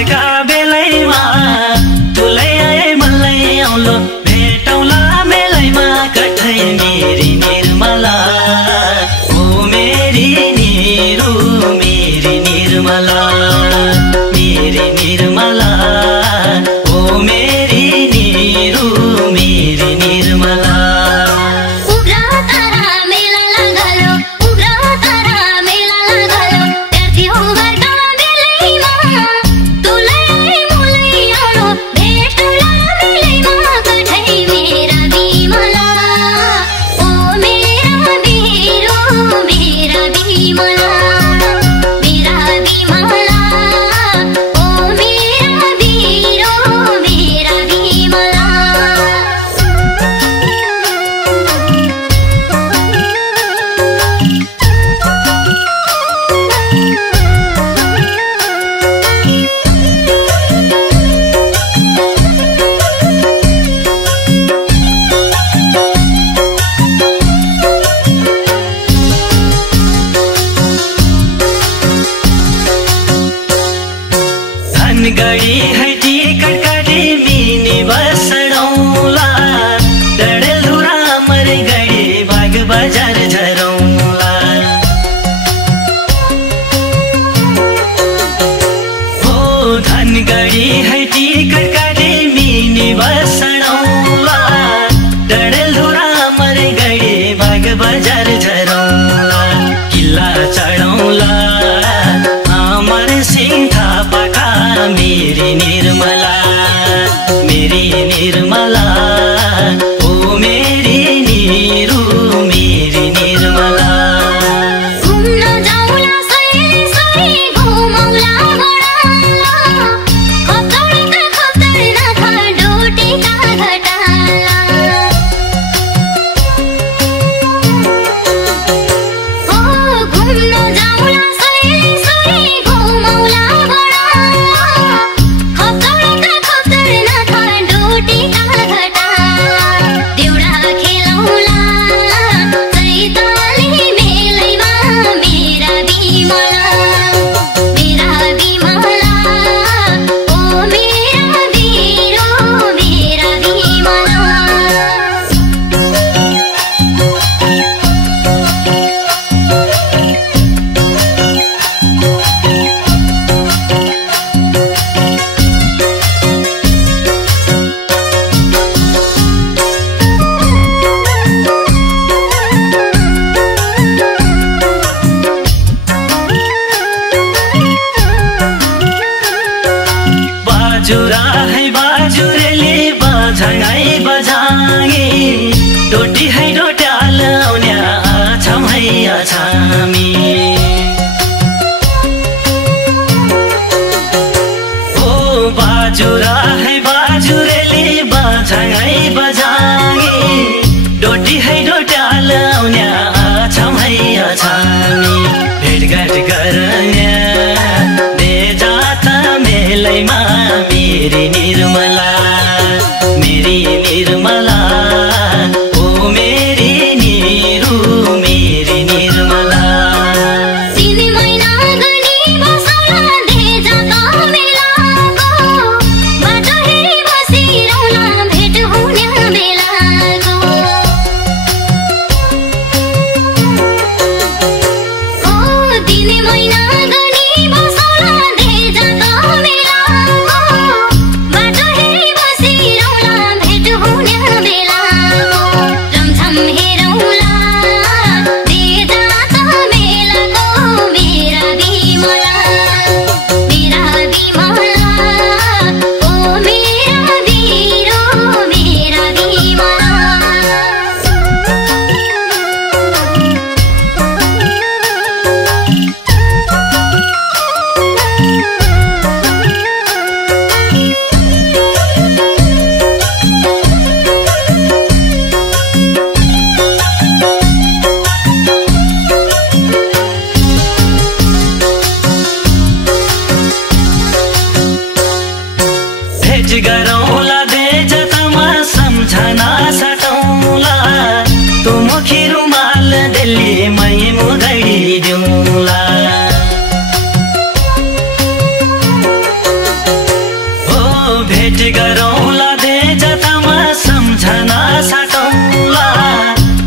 भर्का बेलैमा तुलै आए मलाई आउलो भेटौँला मेलैमा कठै मेरी निर्मला ओ मेरी निरु मेरी निर्मला मेरी निर्मला ओ मेरी निरु मेरी निर्मला गड़ी है टिकट काटी मिनी बस डौला डडेलधुरा मर गड़ी बाग बजार झरौला हो धन गड़ी है टिकट काटी मिनी बस डौला डडेलधुरा मर गड़ी बाग बजार झरौला किल्ला चढौला अमर सिंह थापाका मेरी निर्मला मेरी निर्मला ओ मेरी निरु मेरी निर्मला बाजुरा है बाजुरेले बझाइ बझाङे डोटी है डोट्याल आउन्या आछाम है आछामी ओ बाजुरा है बाजुरेले बझाइ बझाङे डोटी है डोट्याल आउन्या आछाम है आछामी भेटघाट गर्न्या मेलैमा मेरी निर्मला मेरी निर्मला ओ मेरी निरु मेरी निर्मला गरौला दे जतमा सम्झना सटौला तो मुखी रुमाल दिल्ली मै मुदडी दिउँला भेट गरौँला दे जतामा सम्झना साटौँला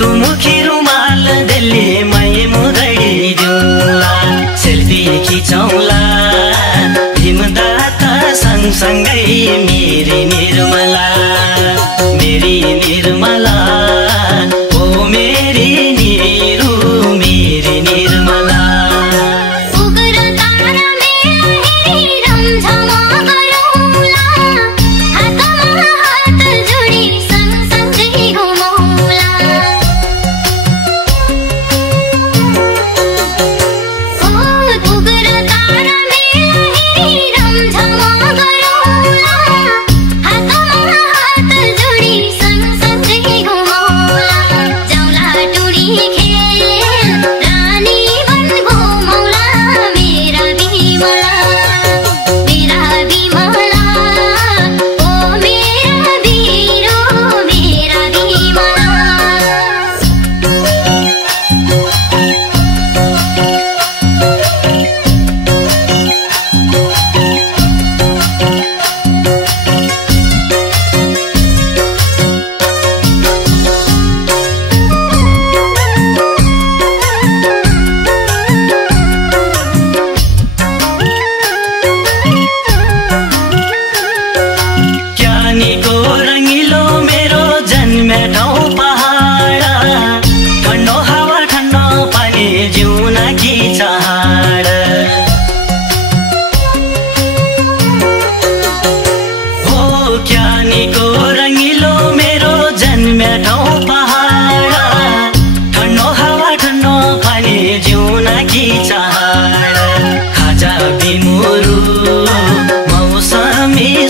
तुमुखी रुमाल दिल्ली मै मुदडी दिउँला सेल्फी खिचौँला हिमदाता सँगसँगै मेरी निर्मला ओ मेरी निरु मेरी निर्मला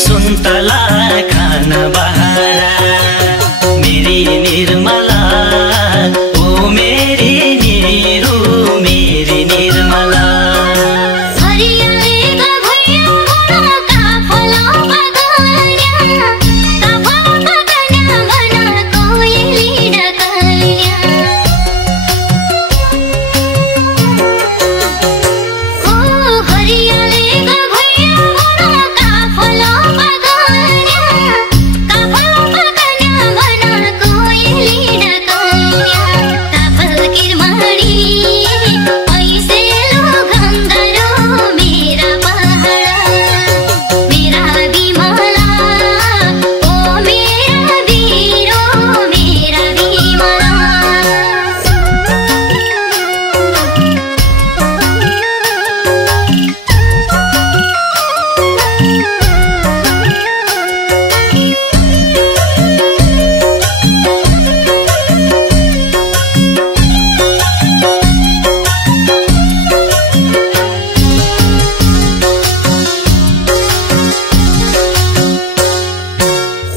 सुन्तला खान बहारा मेरी निर्मला ओ मेरी निरु मेरी निर्मला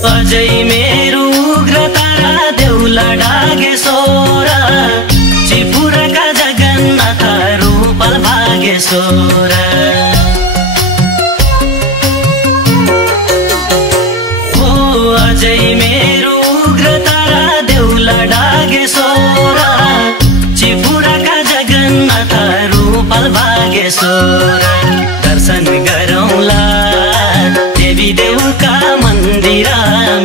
अझै मेरो उग्रतारा देउला डागेश्वरा चिपुरका जगन्नाथ रूपल भागेश्वरा ओ अझै मेरो उग्रतारा देउला डागेश्वरा चिपुरका जगन्नाथ रूपल भागेश्वरा दर्शन गरौँला देवी देवका मन्दिर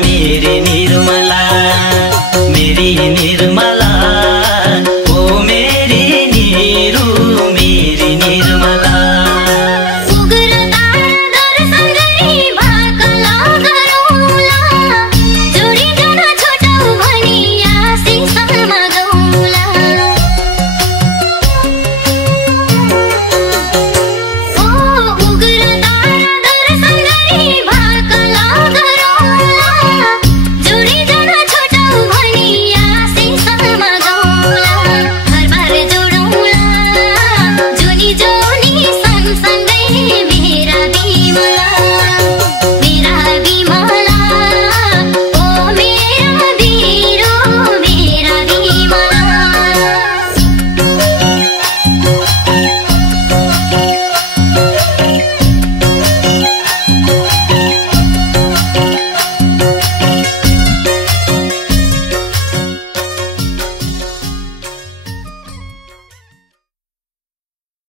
मेरी निर्मला मेरी